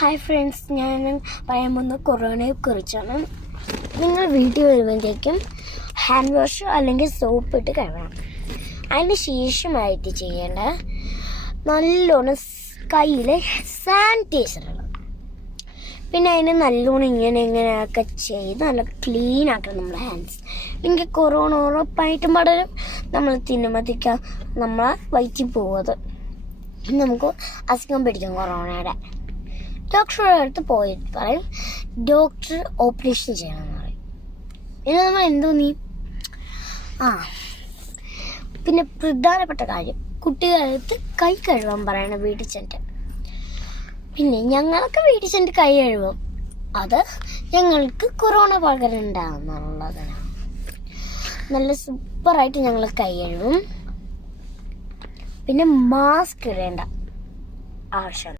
Hi friends, ഞാൻ പറയാൻ പോകുന്ന കൊറോണയെ കുറിച്ചാണ്. നിങ്ങൾ വീട്ടിൽ വരുമ്പോഴത്തേക്കും ഹാൻഡ് വാഷ് അല്ലെങ്കിൽ സോപ്പ് ഇട്ട് കഴുകണം. അതിന് ശേഷമായിട്ട് ചെയ്യേണ്ട നല്ലോണം കയ്യിൽ സാനിറ്റൈസർ ഇടണം. പിന്നെ അതിന് നല്ലോണം ഇങ്ങനെയൊക്കെ ചെയ്ത് നല്ല ക്ലീൻ ആക്കണം നമ്മുടെ ഹാൻഡ്സ്. എനിക്ക് കൊറോണ ഉറപ്പായിട്ടും പടരും. നമ്മൾ തിന്നുമ്പോഴത്തേക്ക് നമ്മളെ വയറ്റിൽ പോകുന്നത് നമുക്ക് അസുഖം പിടിക്കും കൊറോണയുടെ. ഡോക്ടറുടെ അടുത്ത് പോയിട്ട് പറയും ഡോക്ടർ ഓപ്പറേഷൻ ചെയ്യണമെന്ന് പറയും. പിന്നെ നമ്മൾ എന്തോന്നി പിന്നെ പ്രധാനപ്പെട്ട കാര്യം, കുട്ടികളടുത്ത് കൈ കഴുകാൻ പറയണം വീട്ടിൽ ചെന്നിട്ട്. പിന്നെ ഞങ്ങളൊക്കെ വീട്ടിൽ ചെന്നിട്ട് കൈ കഴുകും. അത് ഞങ്ങൾക്ക് കൊറോണ പകരണ്ടാകുന്നുള്ളതാണ്. നല്ല സൂപ്പറായിട്ട് ഞങ്ങൾ കൈ കഴുകും. പിന്നെ മാസ്ക് ഇടേണ്ട ആവശ്യം.